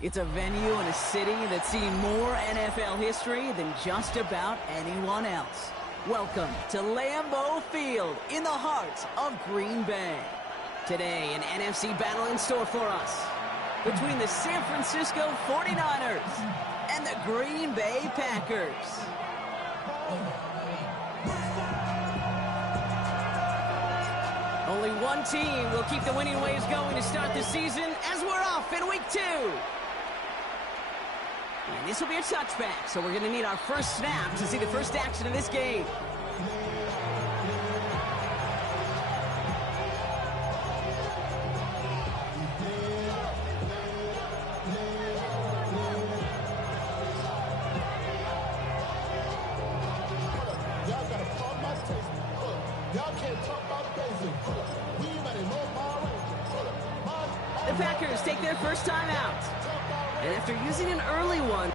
It's a venue in a city that's seen more NFL history than just about anyone else. Welcome to Lambeau Field in the heart of Green Bay. Today, an NFC battle in store for us between the San Francisco 49ers and the Green Bay Packers. Only one team will keep the winning waves going to start the season as we're off in week 2. And this will be a touchback, so we're going to need our first snap to see the first action of this game. The Packers take their first time out. And after using an early one,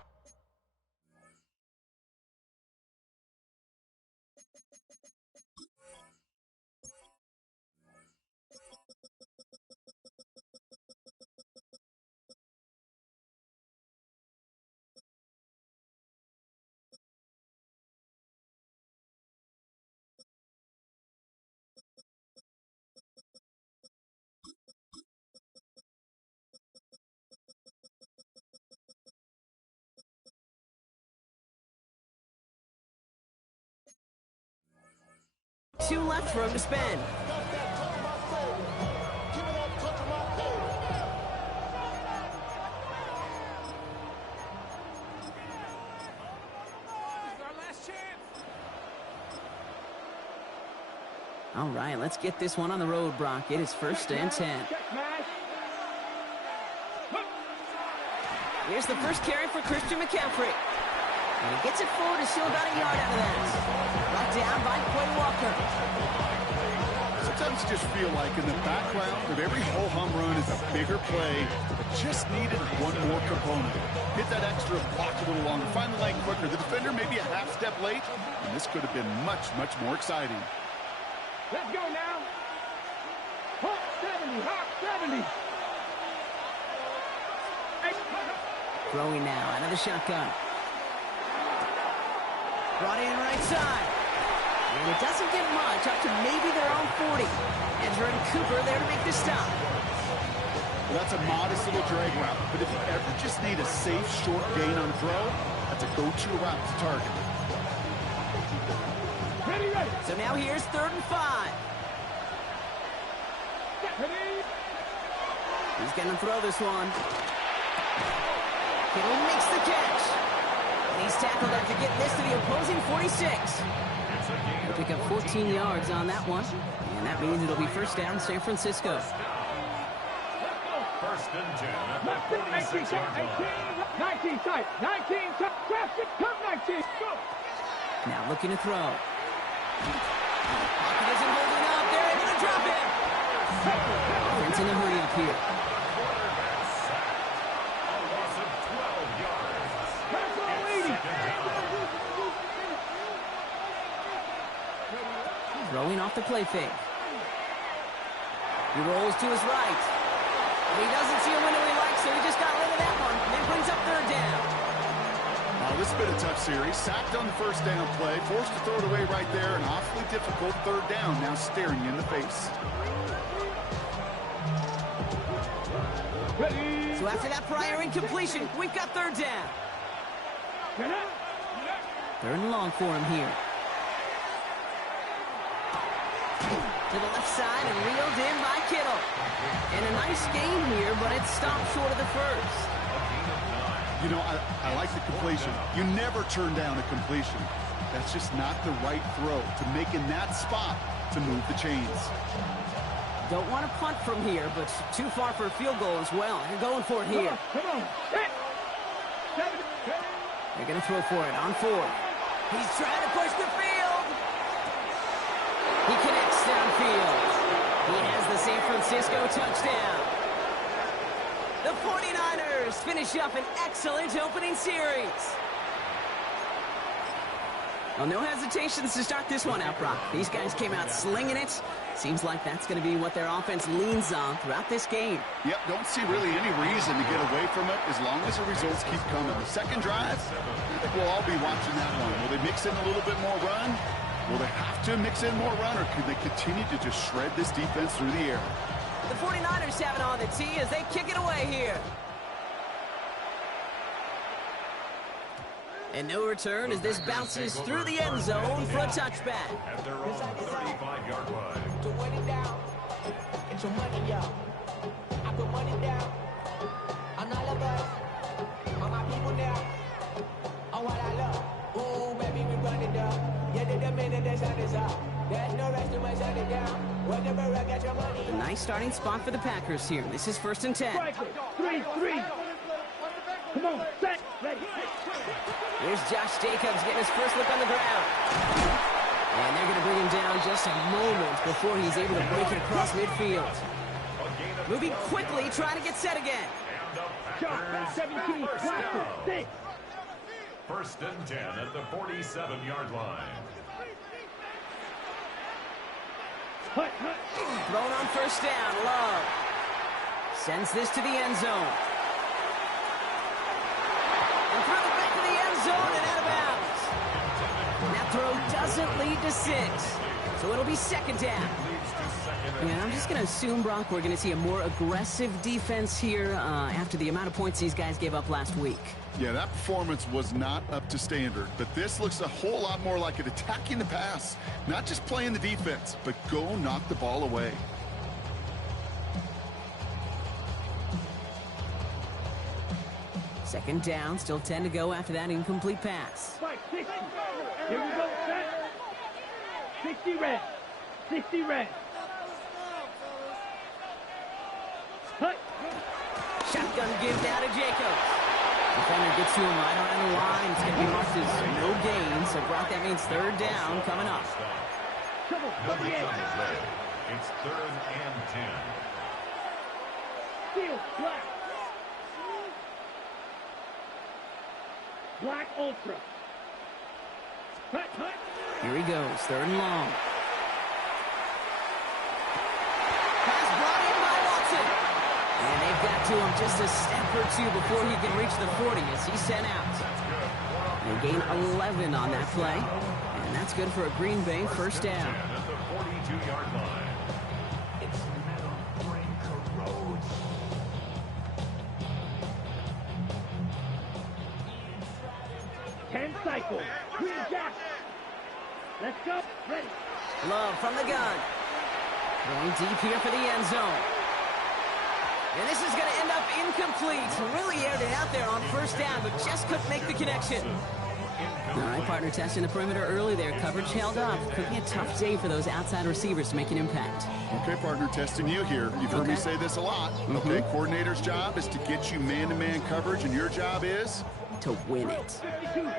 two left for him to spend. All right, let's get this one on the road, Brock. It is 1st and 10. Here's the first carry for Christian McCaffrey. And he gets it forward to steal about a yard out of that. Brought down by Quay Walker. Sometimes you just feel like in the background of every ho-hum run is a bigger play that just needed one more component. Hit that extra block a little longer, find the lane quicker. The defender maybe a half step late, and this could have been much, much more exciting. Let's go now. Hawk 70, Hawk 70. Throwing now out of the shotgun. Brought in right side. And it doesn't get much, up to maybe their own 40. Ezra and Cooper there to make the stop. Well, that's a modest little drag route, but if you ever just need a safe, short gain on throw, that's a go-to route to target. Ready, ready. So now here's 3rd and 5. Ready. He's going to throw this one. Kittle makes the catch. And he's tackled after getting this to the opposing 46. He'll pick up 14 yards on that one. And that means it'll be first down San Francisco. 1st and 10 at the 46-yard line. 19 tight. 19 tight. Traffic. Come 19. Go. Now looking to throw. Pocket isn't holding up. They're able to drop it. Offense in a hurry up here. Throwing off the play fake. He rolls to his right. And he doesn't see a window he likes, so he just got rid of that one. Then brings up 3rd down. This has been a tough series. Sacked on the first down play. Forced to throw it away right there. An awfully difficult 3rd down now staring you in the face. So after that prior incompletion, we've got 3rd down. 3rd and long for him here. To the left side and reeled in by Kittle. And a nice gain here, but it stopped short of the first. You know, I like the completion. You never turn down a completion. That's just not the right throw to make in that spot to move the chains. Don't want to punt from here, but too far for a field goal as well. They're going for it here. Come on. They're going to throw for it on 4. He's trying to push the field. He connects downfield. He has the San Francisco touchdown. The 49ers finish up an excellent opening series. Well, no hesitations to start this one out, Brock. These guys came out slinging it. Seems like that's going to be what their offense leans on throughout this game. Yep, don't see really any reason to get away from it as long as the results keep coming. The second drive, I think we'll all be watching that one. Will they mix in a little bit more run? Will they have to mix in more run, or could they continue to just shred this defense through the air? The 49ers have it on the tee as they kick it away here. And no return as this bounces through the end zone for a touchback. At their own 35-yard line. To win it down, get your money up. I put money down on all of us, on my people now, on what I love. Ooh, baby, we run it up. Yeah, the minute the sun is up. There's no rest to my shut it down. Whenever I get your money. A nice starting spot for the Packers here. This is 1st and 10. Strike it. 3-3. Come on, set, ready. Here's Josh Jacobs getting his first look on the ground. And they're going to bring him down just a moment before he's able to break it across midfield. Moving quickly, trying to get set again. Shot, 17, Watson, 6. 1st and 10 at the 47-yard line. Hut, hut. Thrown on 1st down, Love. Sends this to the end zone. And through the back of the end zone and out of bounds. And that throw doesn't lead to 6. So it'll be 2nd down. And I'm just going to assume, Brock, we're going to see a more aggressive defense here after the amount of points these guys gave up last week. Yeah, that performance was not up to standard, but this looks a whole lot more like it attacking the pass. Not just playing the defense, but go knock the ball away. Second down, still 10 to go after that incomplete pass. Spike, 60. Here we go, set. 60 red. 60 red. Hut. Shotgun give now to Jacobs. Defender gets to him right around the line. It's going to be marked as no gain. So, Brock, that means 3rd down coming up. Double It's A. 3rd and 10. Steel, black. Black Ultra. Hut, hut. Here he goes, 3rd and long. Pass brought in by Watson. And they've got to him just a step or two before he can reach the 40 as he's sent out. They gain 11 on that play. And that's good for a Green Bay 1st down. At the 42-yard line. 10 cycles. Green Jack. Let's go. Ready. Love from the gun. Going deep here for the end zone. And this is going to end up incomplete. Really aired it out there on 1st down, but just couldn't make the connection. All right, partner testing the perimeter early there. Coverage held up. Could be a tough day for those outside receivers to make an impact. Okay, partner, testing you here. You've heard me say this a lot. Okay, coordinator's job is to get you man-to-man coverage, and your job is? To win it.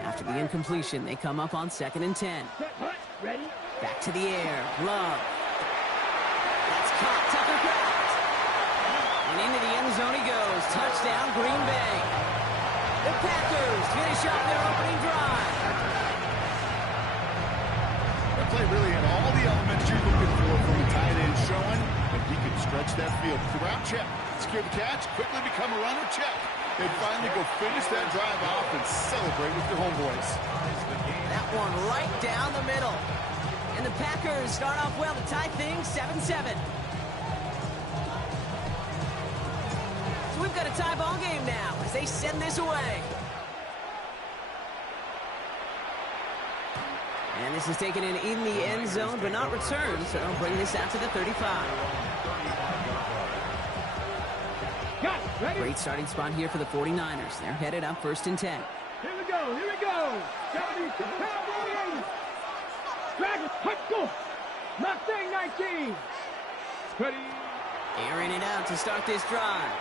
After the incompletion, they come up on 2nd and 10. Set, hut. Ready. Back to the air. Love. That's caught. Tucker Kraft. And into the end zone he goes. Touchdown, Green Bay. The Packers finish off their opening drive. That play really had all the elements you're looking for from a tight end, showing that he could stretch that field. Throughout, check. Secure the catch. Quickly become a runner, check. And finally go finish that drive off and celebrate with their homeboys. That one right down the middle. And the Packers start off well to tie things 7-7. So we've got a tie ball game now as they send this away. And this is taken in the end zone, but not returned, so they'll bring this out to the 35. Got it. Ready. Great starting spot here for the 49ers. They're headed up 1st and 10. Here we go. Here we go. 72. Cowboys. Dragons. Hut, go. Mustang 19. Ready. Airing it out to start this drive.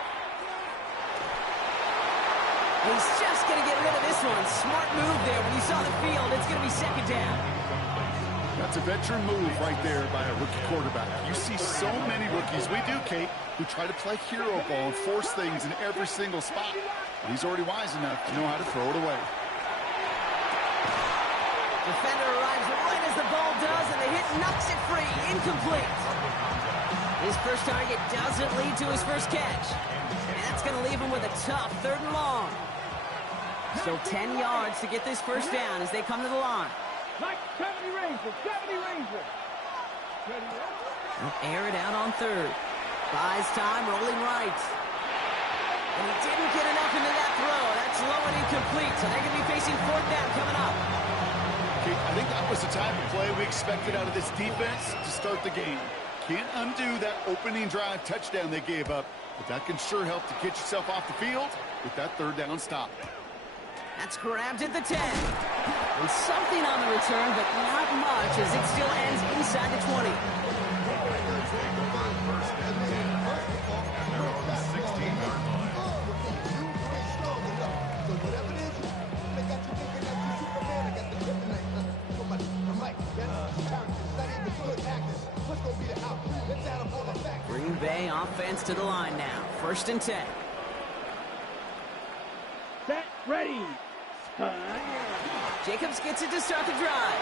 He's just going to get rid of this one. Smart move there. When you saw the field, it's going to be 2nd down. That's a veteran move right there by a rookie quarterback. You see so many rookies, we do, Kate, who try to play hero ball and force things in every single spot. But he's already wise enough to know how to throw it away. Defender arrives right as the ball does, and the hit knocks it free. Incomplete. His first target doesn't lead to his first catch. And that's going to leave him with a tough 3rd and long. Still 10 yards to get this first down as they come to the line. Like 70 Rangers, 70 Rangers. They'll air it out on 3rd. Buys time, rolling right. And he didn't get enough into that throw. That's low and incomplete, so they're going to be facing 4th down coming up. Okay, I think that was the type of play we expected out of this defense to start the game. Can't undo that opening drive touchdown they gave up, but that can sure help to get yourself off the field with that 3rd down stop. That's grabbed at the 10. And something on the return, but not much as it still ends inside the 20. Green Bay offense to the line now. 1st and 10. Set, ready. Jacobs gets it to start the drive.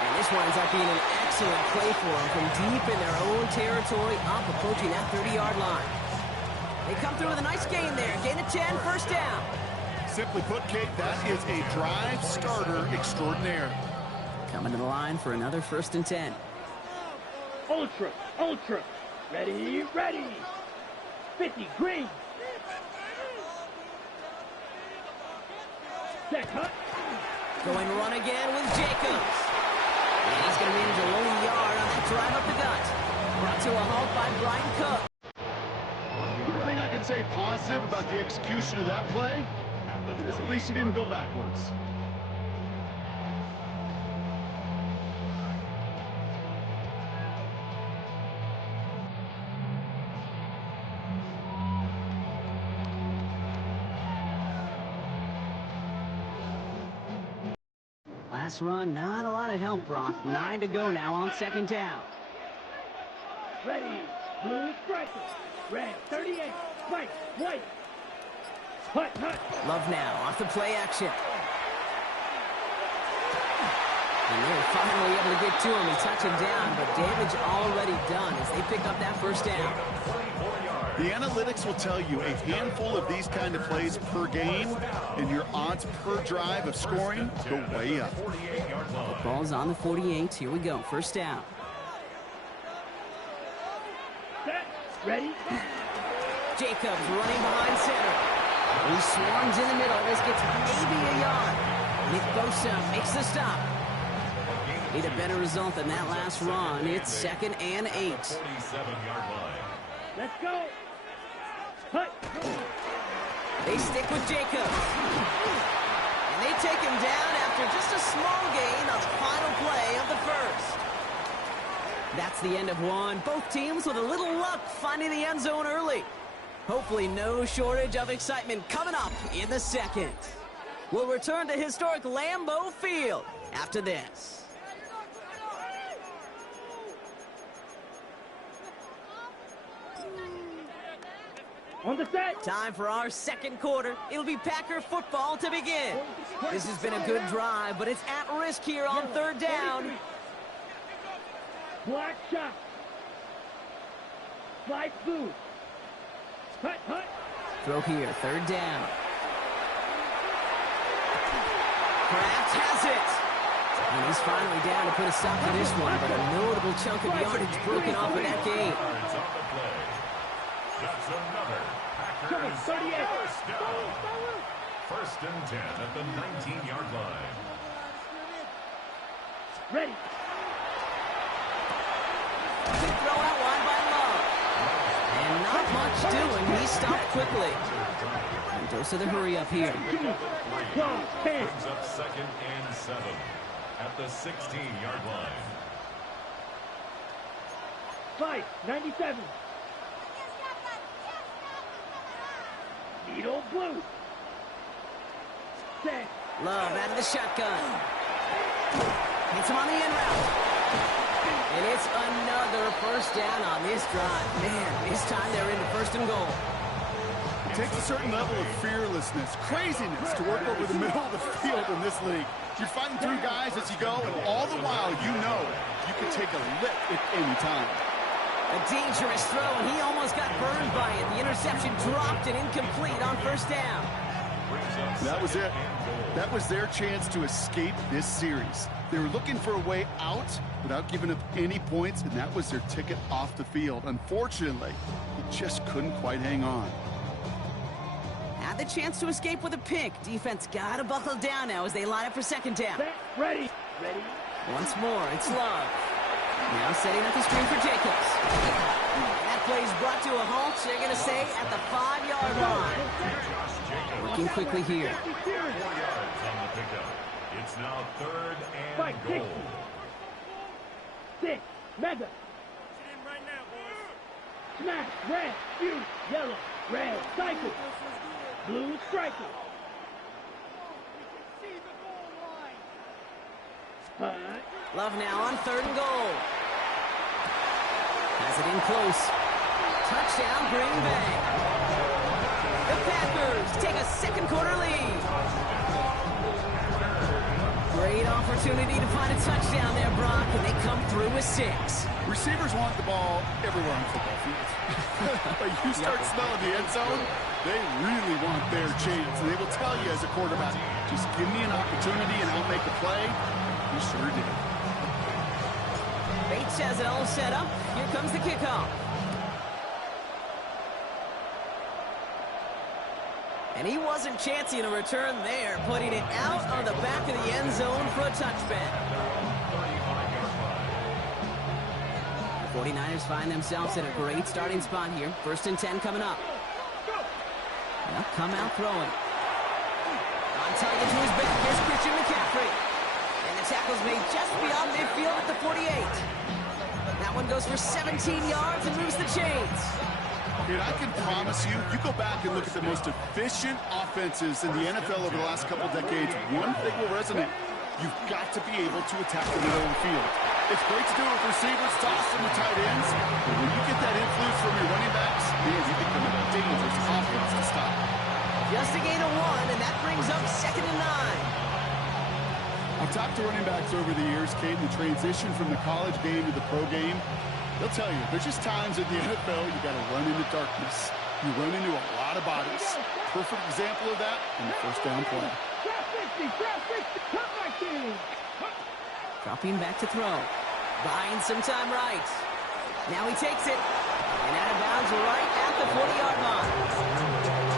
And this winds up being an excellent play for them from deep in their own territory, up approaching that 30-yard line. They come through with a nice gain there. Gain of 10, 1st down. Simply put, Kate, that is a drive starter extraordinaire. Coming to the line for another 1st and 10. Ultra, ultra. Ready, ready. 50, green. Set, cut. Going run again with Jacobs. And he's going to manage a low yard on that drive up the gut. Brought to a halt by Brian Cook. The thing I can say positive about the execution of that play is at least he didn't go backwards. Last run, not a lot of help, Brock. 9 to go now on 2nd down. Ready, blue striker. Red, 38, white, white. Hut, hut. Love now off the play action. And they're finally able to get to him and touch him down, but damage already done as they pick up that 1st down. The analytics will tell you a handful of these kind of plays per game, and your odds per drive of scoring go way up. Ball's on the 48. Here we go. 1st down. Set, ready. Jacobs running behind center. He swarms in the middle. This gets maybe a yard. Nick Bosa makes the stop. Need a better result than that last run. It's 2nd and 8. Let's go. Hut. They stick with Jacobs. And they take him down after just a small gain on the final play of the 1st. That's the end of one. Both teams with a little luck finding the end zone early. Hopefully no shortage of excitement coming up in the 2nd. We'll return to historic Lambeau Field after this. On the set. Time for our 2nd quarter. It'll be Packer football to begin. This has been a good drive, but it's at risk here on 3rd down. Black shot. Slide blue. Hut, hut. Throw here, 3rd down. Kraft has it. And he's finally down to put a stop to this one, but a notable chunk of yardage broken off of that game. That's another Packers 38. first down. 1st and 10 at the 19-yard line. Ready. Good throw out wide by Love. And not much doing. He stopped quickly. Mendoza the hurry up here. 12, 10. Brings up 2nd and 7 at the 16-yard line. 5, 97. Needle blue. Set. Love out of the shotgun. Hits him on the end route. And it's another 1st down on this drive. Man, this time they're into 1st and goal. takes a certain level of fearlessness, craziness to work over the middle of the field in this league. You're fighting through guys as you go, and all the while you know you can take a lick at any time. A dangerous throw, and he almost got burned by it. The interception dropped and incomplete on first down. That was it. That was their chance to escape this series. They were looking for a way out without giving up any points, and that was their ticket off the field. Unfortunately, he just couldn't quite hang on. Had the chance to escape with a pick. Defense got to buckle down now as they line up for second down. Ready. Once more, it's Love. Now setting up the screen for Jacobs. That play is brought to a halt. They're going to stay at the 5-yard line. Working quickly here. 4 yards on the pickup. It's now 3rd and goal. 6, Mega. Smash, red, fuse, yellow, red, cycle, blue, striker. Love now on 3rd and goal. Has it in close. Touchdown, Green Bay. The Packers take a second quarter lead. Great opportunity to find a touchdown there, Brock, and they come through with 6. Receivers want the ball everywhere on football fields. But you start smelling the end zone, they really want their chance. And they will tell you as a quarterback, just give me an opportunity and I'll make a play. He sure did. Bates has it all set up. Here comes the kickoff. And he wasn't chancing a return there, putting it out on the back of the end zone for a touchback. The 49ers find themselves in a great starting spot here. 1st and 10 coming up. They'll come out throwing. On target to his back, here's Christian McCaffrey. And the tackle's made just beyond midfield at the 48. That one goes for 17 yards and moves the chains. And I can promise you, you go back and look at the most efficient offenses in the NFL over the last couple decades, one thing will resonate. You've got to be able to attack the middle of the field. It's great to do it with receivers, toss them to tight ends, but when you get that influence from your running backs, man, you become a dangerous offense to stop. Just a gain of 1, and that brings up 2nd and 9. I've talked to running backs over the years, Kate, the transition from the college game to the pro game. They'll tell you, there's just times in the NFL you got to run into darkness. You run into a lot of bodies. Perfect example of that in the first down play. Dropping back to throw. Buying some time right. Now he takes it. And out of bounds right at the 40-yard line.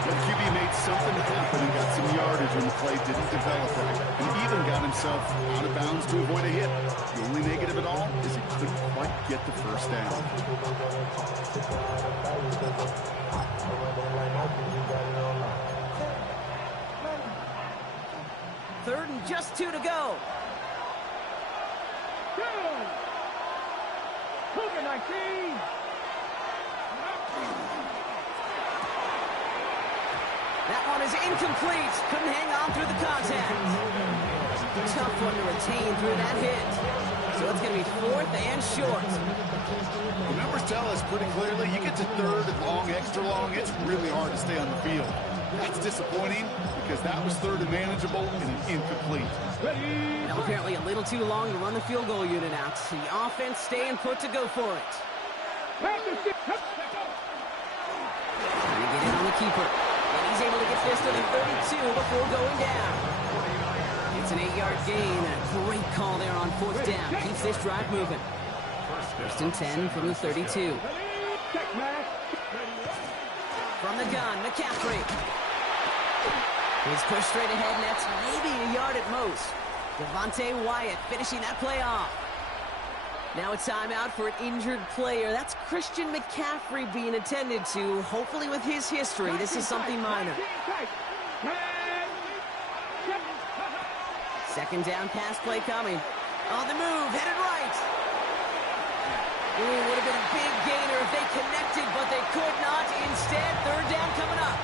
The QB made something happen and got some yardage when the play didn't develop right. And even got himself out of bounds to avoid a hit. The only negative at all is he couldn't quite get the first down. Third and just 2 to go. COVID-19. That one is incomplete. Couldn't hang on through the contact. Tough one to retain through that hit. So it's going to be 4th and short. The numbers tell us pretty clearly, you get to 3rd and long, extra long, it's really hard to stay on the field. That's disappointing because that was 3rd and manageable and an incomplete. Now apparently a little too long to run the field goal unit out. The offense staying put to go for it. Trying to get in on the keeper. And he's able to get this to the 32 before going down. It's an 8-yard gain. A great call there on 4th down. Keeps this drive moving. 1st and 10 from the 32. From the gun, McCaffrey. He's pushed straight ahead, and that's maybe a yard at most. Devontae Wyatt finishing that play off. Now a timeout for an injured player. That's Christian McCaffrey being attended to. Hopefully with his history, this is something minor. 2nd down pass play coming. On the move, headed right. Ooh, would have been a big gainer if they connected, but they could not. Instead, 3rd down coming up.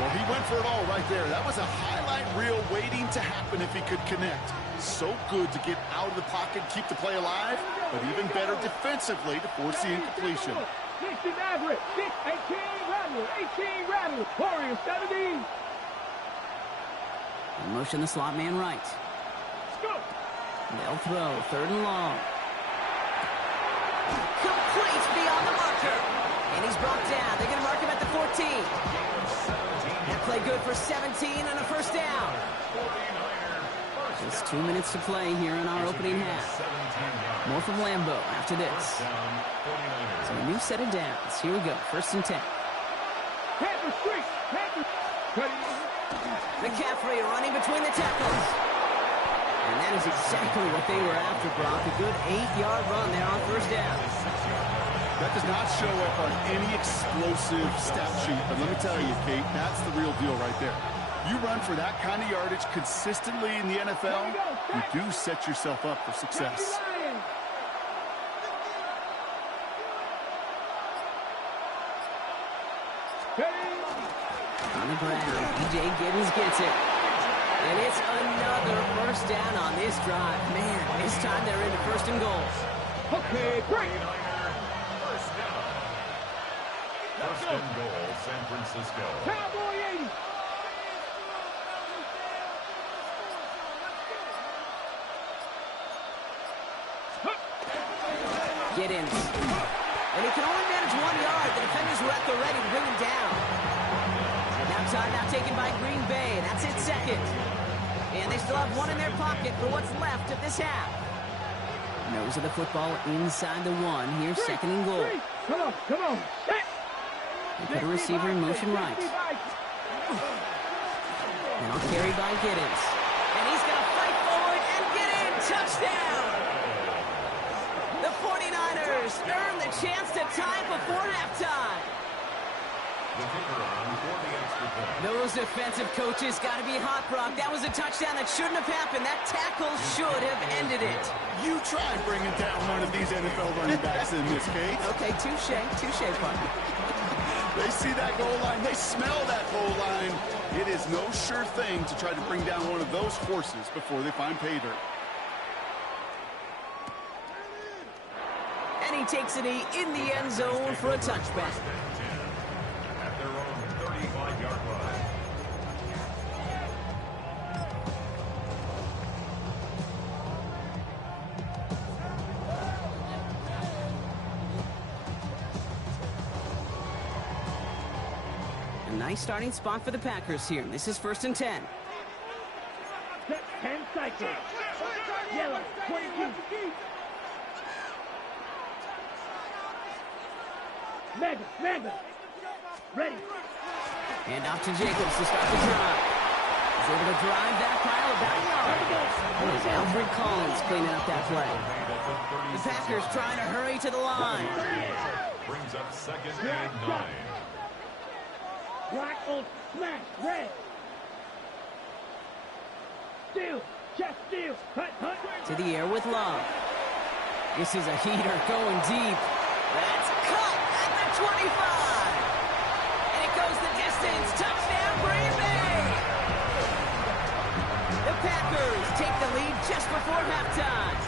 Well, he went for it all right there. That was a highlight reel waiting to happen if he could connect. So good to get out of the pocket, keep the play alive, but even better defensively to force the incompletion. 60 Maverick. 18 Rattle. 18 Rattle. Warriors 17. In motion the slot man right. Let's go. They'll throw. 3rd and long. Complete beyond the marker. And he's brought down. They're going to mark him at the 14. That play good for 17 and a first down. Just 2 minutes to play here in our opening half. More from Lambeau after this. So a new set of downs. Here we go. 1st and 10. Panther streak. Panther. McCaffrey running between the tackles. And that is exactly what they were after, Brock. A good 8-yard run there on 1st down. That does not show up on any explosive stat sheet, but let me tell you, Kate, that's the real deal right there. You run for that kind of yardage consistently in the NFL, you do set yourself up for success. On the ground, E.J. Giddens gets it. And it's another 1st down on this drive. Man, this time they're into 1st and goal. Okay, break. 1st and goal, San Francisco. Cowboy 80. Giddens. And he can only manage 1 yard. The defenders were at the ready to bring him down. And now timeout taken by Green Bay. That's it, 2nd. And they still have 1 in their pocket for what's left of this half. Nose of the football inside the 1. Here's 2nd and goal. Come on, come on. Set. They put a receiver in motion right. Now carried by Giddens. And he's going to fight forward and get in. Touchdown! The 49ers earn the chance to tie before halftime. The kicker on for the extra point. Those defensive coaches got to be hot, Brock. That was a touchdown that shouldn't have happened. That tackle should have ended it. You try bringing down one of these NFL running backs in this case. Okay, touche, partner. They see that goal line. They smell that goal line. It is no sure thing to try to bring down one of those horses before they find pay dirt. And he takes a knee in the end zone for a touchback. At their own 35-yard line. A nice starting spot for the Packers here. This is 1st and 10. Set 10 cycles. Yellow, 22. Mega. Ready. And off to Jacobs to start the drive. He's able to drive that pile about a yard. It is Alfred Collins cleaning up that play. The Packers trying to hurry to the line. Brings up 2nd and 9. Black on smash. Red. Steal. Chest steal. Hunt. To the air with Love. This is a heater going deep. That's cut at the 25. And it goes the distance. Touchdown, Green Bay. The Packers take the lead just before halftime.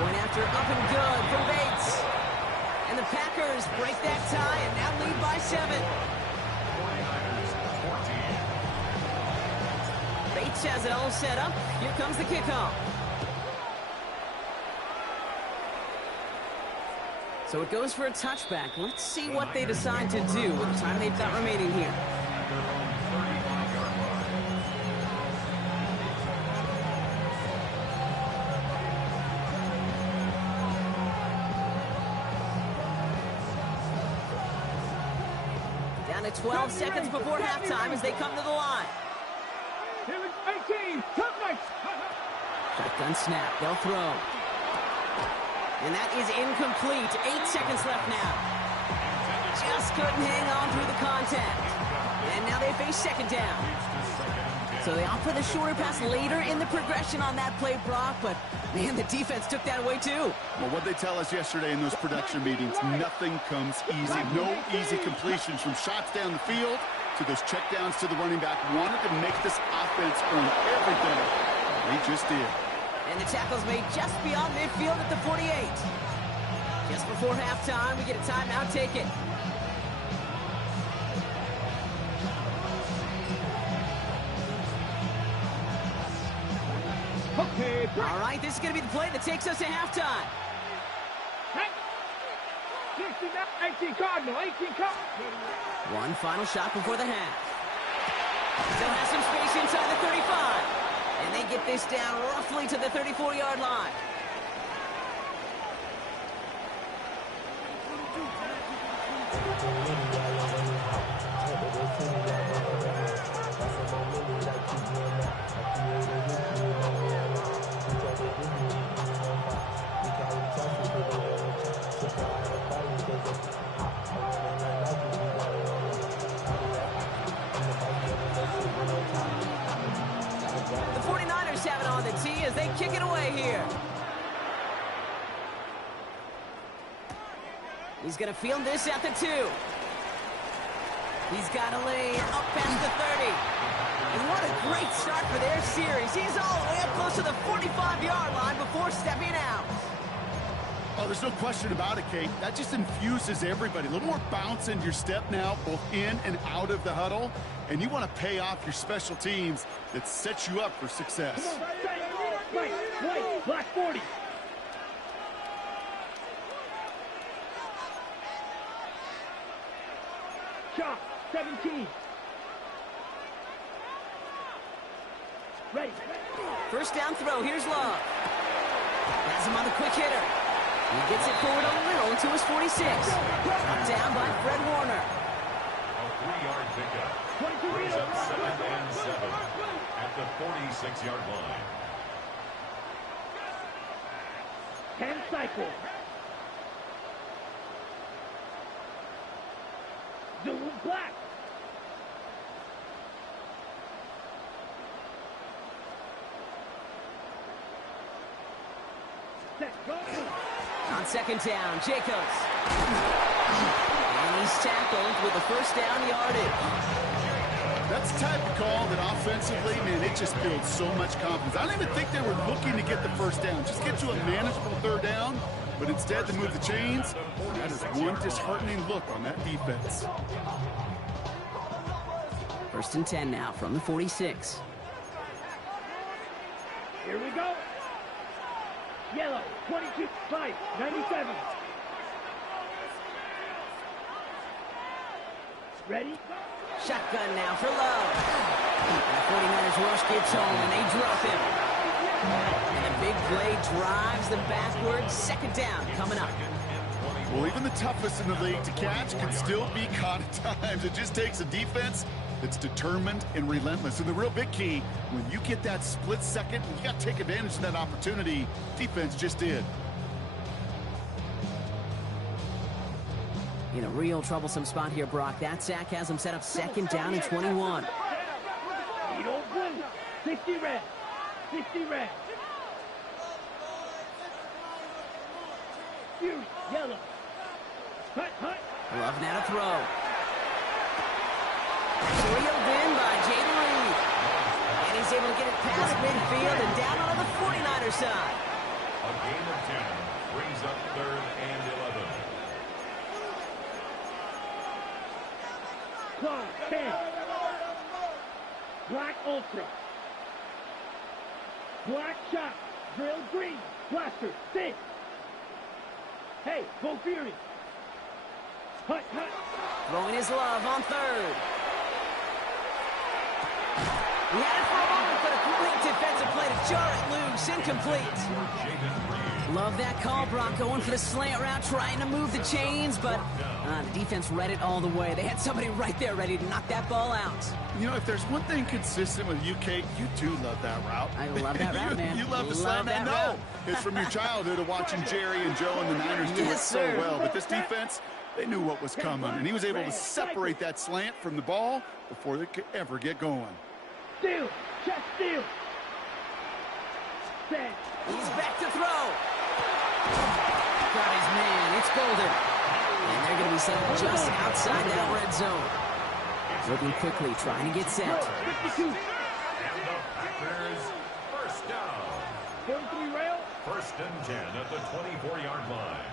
Point after up and good from Bates. And the Packers break that tie and now lead by 7. 49ers 14. Bates has it all set up. Here comes the kickoff. So it goes for a touchback. Let's see what they decide to do with the time they've got remaining here. At their own 35-yard line. Down to 12 seconds before halftime as they come to the line. Here is 18. Come next. Shotgun snap. They'll throw. And that is incomplete. 8 seconds left now. Just couldn't hang on through the contact. And now they face 2nd down. So they opt for the shorter pass later in the progression on that play, Brock. But, man, the defense took that away, too. Well, what they tell us yesterday in those production meetings, nothing comes easy. No easy completions from shots down the field to those checkdowns to the running back. Wanted to make this offense earn everything. They just did. And the tackle's made just beyond midfield at the 48. Just before halftime, we get a timeout taken. Okay, All right, this is going to be the play that takes us to halftime. 18 Cardinal, 18 Cardinal. One final shot before the half. Still has some space inside the 35. And they get this down roughly to the 34-yard line. The 49ers have it on the tee as they kick it away here. He's going to field this at the 2. He's got a lane up past the 30. And what a great start for their series. He's all the way up close to the 45-yard line before stepping out. Oh, there's no question about it, Kate. That just infuses everybody. A little more bounce in your step now, both in and out of the huddle. And you want to pay off your special teams that sets you up for success. Right, black 40. Chop, 17. Ready. First down throw. Here's Love. Has him on the quick hitter. He gets it forward a little to his 46. Brought down by Fred Warner. A 3-yard pickup. Brings up 2nd and 7 at the 46-yard line. 10 cycle. Zoom black. Set, go. On second down, Jacobs. And he's tackled with a first down yardage. That's the type of call that offensively, man, it just builds so much confidence. I don't even think they were looking to get the first down. Just get to a manageable third down, but instead to move the chains. That is one disheartening look on that defense. First and 10 now from the 46. Here we go. Yellow, 22, 5, 97. Ready? Shotgun now for Love. And the 49ers rush gets home, and they drop him. And the big play drives them backwards. Second down coming up. Well, even the toughest in the league to catch can still be caught at times. It just takes a defense that's determined and relentless. And the real big key, when you get that split second, you got to take advantage of that opportunity. Defense just did. In a real troublesome spot here, Brock. That sack has him set up second down and 21. Need old blue. 60 red. 60 red. Fury, yellow. Hut, hut. Love now to throw. Reeled in by Jaden Reed. And he's able to get it past midfield and down on the 49er side. A gain of 10 brings up 3rd and 11. Claw, 10. Black Ultra. Black Shot. Drill green. Blaster, 6. Hey, go Fury. Hut, hut. Throwing his Love on third. He had it for a moment, but a great defensive play to jar it loose. Incomplete. Love that call, Brock. Going for the slant route, trying to move the chains, but the defense read it all the way. They had somebody right there ready to knock that ball out. You know, if there's one thing consistent with you, Kate, you too love that route. I love that route, man. You love the slant. I know. It's from your childhood of watching Jerry and Joe and the Niners do it so well. But this defense, they knew what was coming, and he was able to separate that slant from the ball before they could ever get going. Steal. Chest steal. Set. He's back to throw. Got his man. It's Golden. And they're going to be set up just outside that red zone. Looking quickly, trying to get set. 52. And the Packers first down. 43 First and 10 at the 24-yard line.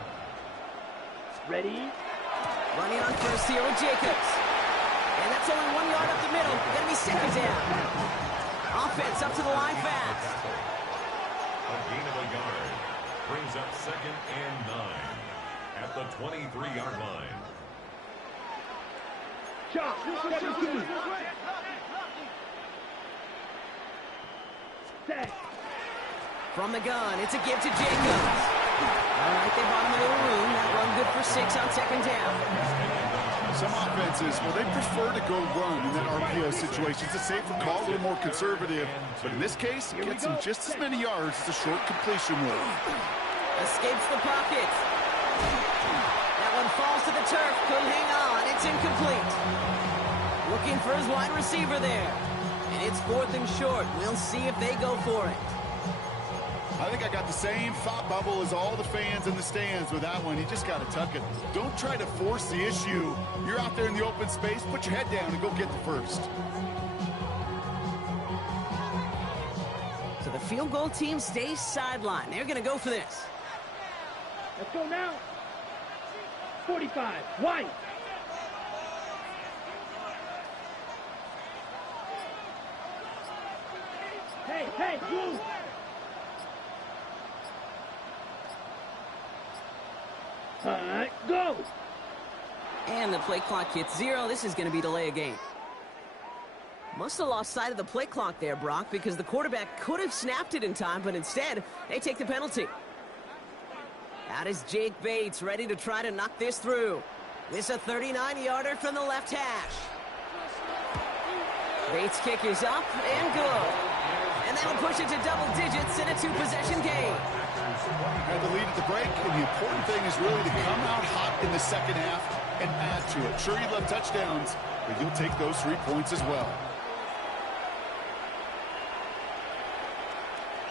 Ready? Running on first here with Jacobs. And that's only 1 yard up the middle. Gonna be second down. Offense up to the line fast. A gain of a yard. Brings up second and 9 at the 23-yard line. Chop. 17. Set. From the gun, it's a give to Jacobs. All right, they bought him a little room. That run good for 6 on second down. Some offenses, well, they prefer to go run in that RPO situation. It's a safer call, a little more conservative. But in this case, it gets him just as many yards as a short completion will. Escapes the pocket. That one falls to the turf. Couldn't hang on. It's incomplete. Looking for his wide receiver there. And it's 4th and short. We'll see if they go for it. I think I got the same thought bubble as all the fans in the stands with that one. You just got to tuck it. Don't try to force the issue. You're out there in the open space. Put your head down and go get the first. So the field goal team stays sidelined. They're going to go for this. Let's go now. 45. White. Hey, move. All right, go. And the play clock hits 0. This is going to be delay a game. Must have lost sight of the play clock there, Brock, because the quarterback could have snapped it in time, but instead, they take the penalty. Out is Jake Bates, ready to try to knock this through. This a 39-yarder from the left hash. Bates' kick is up and good. And that'll push it to double digits in a 2-possession game. Had the lead at the break, and the important thing is really to come out hot in the second half and add to it. Sure, you'd love touchdowns, but you'll take those 3 points as well.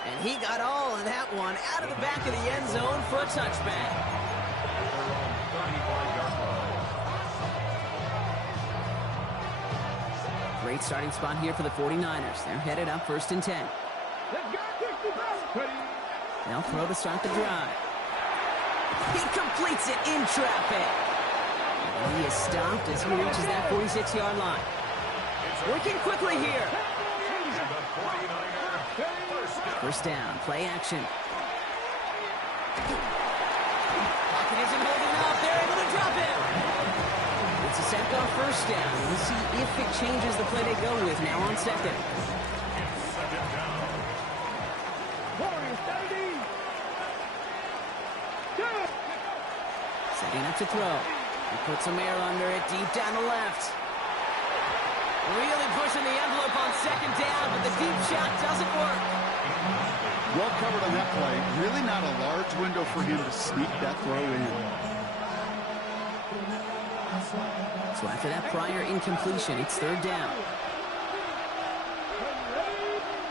And he got all of that one out of the back of the end zone for a touchback. Great starting spot here for the 49ers. They're headed up 1st and 10. They'll throw to start the drive. He completes it in traffic. And he is stopped as he reaches that 46-yard line. Working quickly here. First down, play action. Pocket isn't holding up. They're able to drop him. It's a sack on first down. We'll see if it changes the play they go with now on second. Setting up to throw. He puts some air under it deep down the left. Really pushing the envelope on second down, but the deep shot doesn't work. Well covered on that play. Really not a large window for him to sneak that throw in. So after that prior incompletion, it's 3rd down.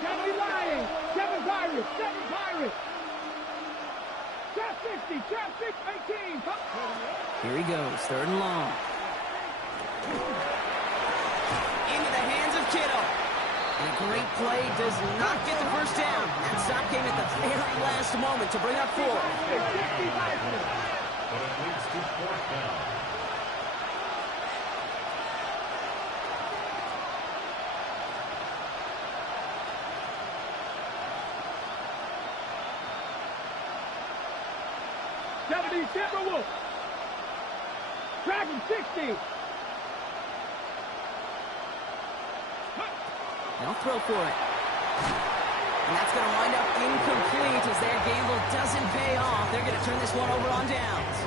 Seven Lions, 7 Pirates, 7 Pirates. Trap 60, trap 18. Here he goes, 3rd and long. Into the hands of Kittle. And a great play does not get the first down. That stop came at the very last moment to bring up 4. But it leads to 4th down. Timberwolves. Dragon 60. They'll throw for it. And that's going to wind up incomplete as their gamble doesn't pay off. They're going to turn this one over on downs.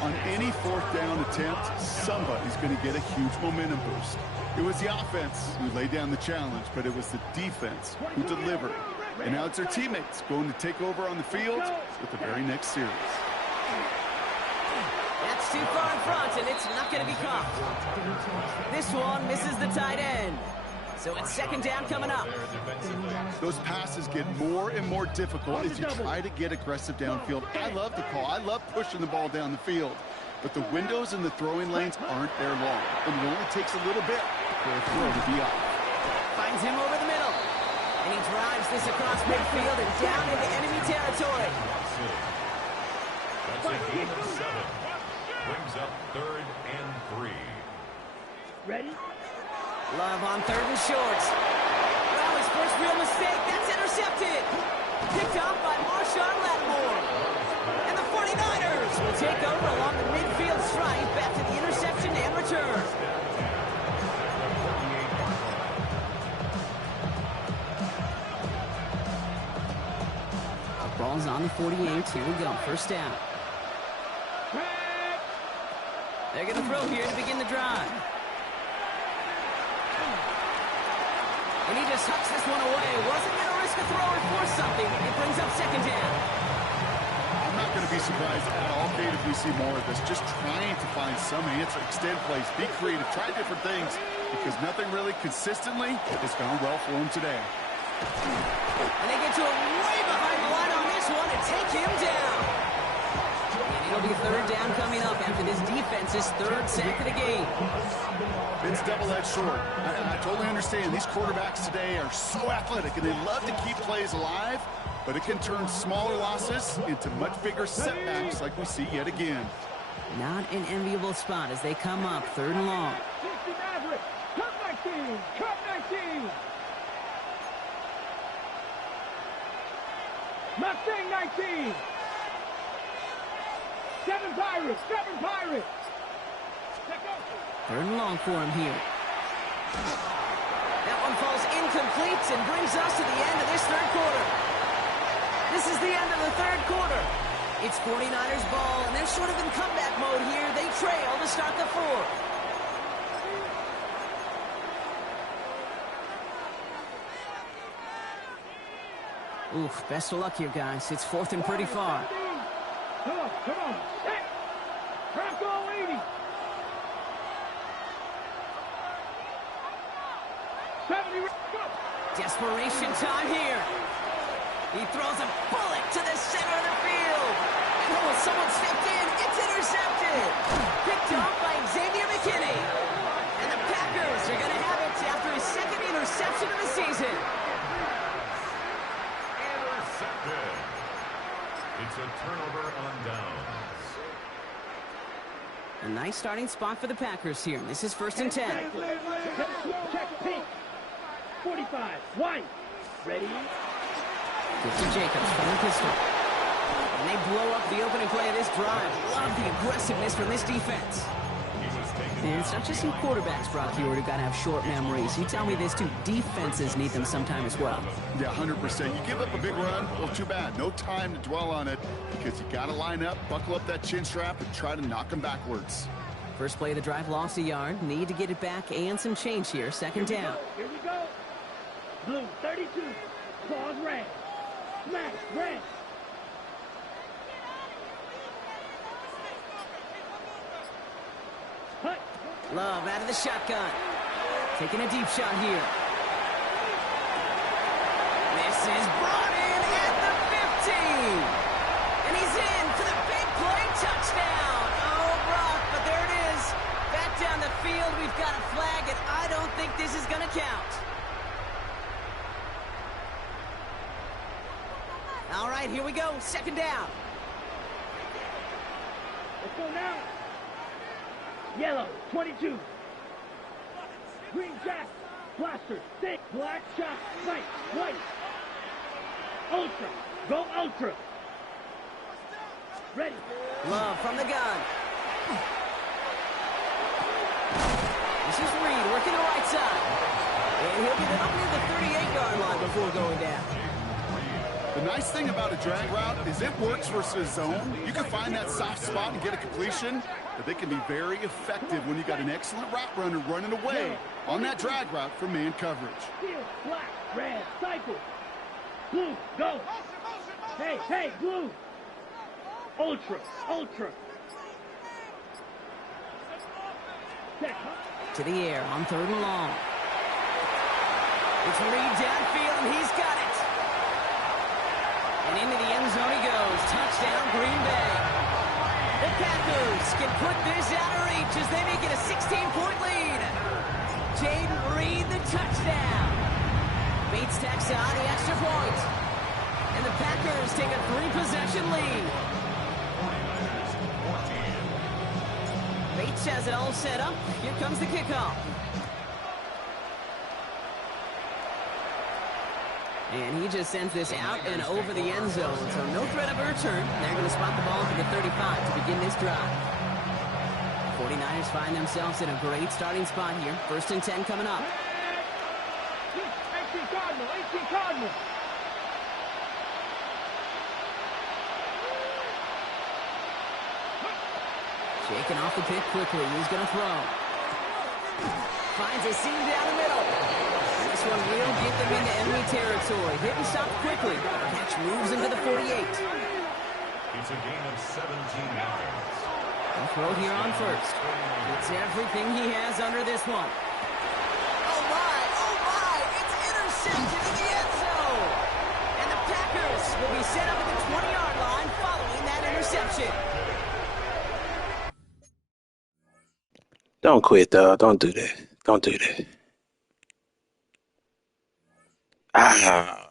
On any 4th down attempt, somebody's going to get a huge momentum boost. It was the offense who laid down the challenge, but it was the defense who delivered. And now it's their teammates going to take over on the field with the very next series. That's too far in front, and it's not going to be caught. This one misses the tight end. So it's 2nd down coming up. Those passes get more and more difficult as you try to get aggressive downfield. I love the call. I love pushing the ball down the field. But the windows in the throwing lanes aren't there long. And it only takes a little bit for a throw to be off. Finds him over the middle. And he drives this across midfield and down into enemy territory. That's a gain of 7. Brings up 3rd and 3. Ready? Love on 3rd and short. Well, his first real mistake. That's intercepted. Picked off by Marshawn Lattimore. And the 49ers will take over along the midfield stripe after the interception and return. The ball's on the 48. Here we go. First down. They're going to throw here to begin the drive. And he just hucks this one away. Wasn't going to risk a throw or force something. It brings up 2nd down. I'm not going to be surprised at all, Kate, if we see more of this. Just trying to find some answer, extend plays, be creative, try different things, because nothing really consistently has gone well for him today. And they get to him way behind the line on this one and take him down. And it'll be 3rd down coming up after this defense's 3rd sack of the game. It's double-edged sword. I totally understand. These quarterbacks today are so athletic, and they love to keep plays alive, but it can turn smaller losses into much bigger setbacks like we see yet again. Not an enviable spot as they come up 3rd and long. 60 Maverick. Cut 19. Cut 19. Mustang 19. 7 Pirates. 7 Pirates. Check out. 3rd and long for him here. That one falls incomplete and brings us to the end of this 3rd quarter. This is the end of the 3rd quarter. It's 49ers ball, and they're sort of in comeback mode here. They trail to start the 4th. Oof, best of luck here, guys. It's 4th and pretty far. Come on, come on. Set. Bronco 80. 70. Go. Desperation time here. He throws a bullet to the center of the field. And oh, someone stepped in. It's intercepted. Picked off by Xavier McKinney. And the Packers are going to have it after his 2nd interception of the season. Intercepted. It's a turnover on downs. A nice starting spot for the Packers here. This is 1st and 10. Check pink. 45. White. Ready? Gets to Jacobs from the pistol. And they blow up the opening play of this drive. Love the aggressiveness from this defense. And it's not just some quarterbacks, Brock Huard, who got to have short memories. You tell me this too. Defenses need them sometime as well. Yeah, 100%. You give up a big run, well, too bad. No time to dwell on it because you got to line up, buckle up that chin strap, and try to knock them backwards. First play of the drive, lost a yard. Need to get it back and some change here. 2nd down. Here we go. Blue 32. Claws red. Smash red. Hut. Love out of the shotgun. Taking a deep shot here. This is brought in at the 15. And he's in for the big play touchdown. Oh, Brock, but there it is. Back down the field, we've got a flag, and I don't think this is going to count. All right, here we go. 2nd down. Let's go now. Yellow 22. Green jack. Blaster. Thick. Black shot. White. White. Ultra. Go ultra. Ready. Love from the gun. This is Reed working the right side. And he'll get it up near the 38-yard line before going down. The nice thing about a drag route is it works versus zone. You can find that soft spot and get a completion, but they can be very effective when you got an excellent route runner running away on that drag route for man coverage. Steel. Black. Red. Cycle. Blue. Go. Hey, hey, blue. Ultra. Ultra. Check. To the air on 3rd and long. It's Reed downfield, and he's got it. And into the end zone he goes. Touchdown, Green Bay. The Packers can put this out of reach as they make it a 16-point lead. Jaden Reed, the touchdown. Bates tacks on the extra point. And the Packers take a 3-possession lead. 49ers 14. Bates has it all set up. Here comes the kickoff. And he just sends this out and over the end zone. So no threat of a return. They're going to spot the ball to the 35 to begin this drive. 49ers find themselves in a great starting spot here. 1st and 10 coming up. 18 Cardinal. Shaking off the pick quickly. He's going to throw. Finds a seam down the middle. This one will get them into enemy territory. Hit and stop quickly. Catch moves into the 48. It's a gain of 17 yards. A throw here on 1st. It's everything he has under this one. Oh my! It's intercepted in the end zone. And the Packers will be set up at the 20-yard line following that interception. Don't quit, though. Don't do that. Don't do that. Ah.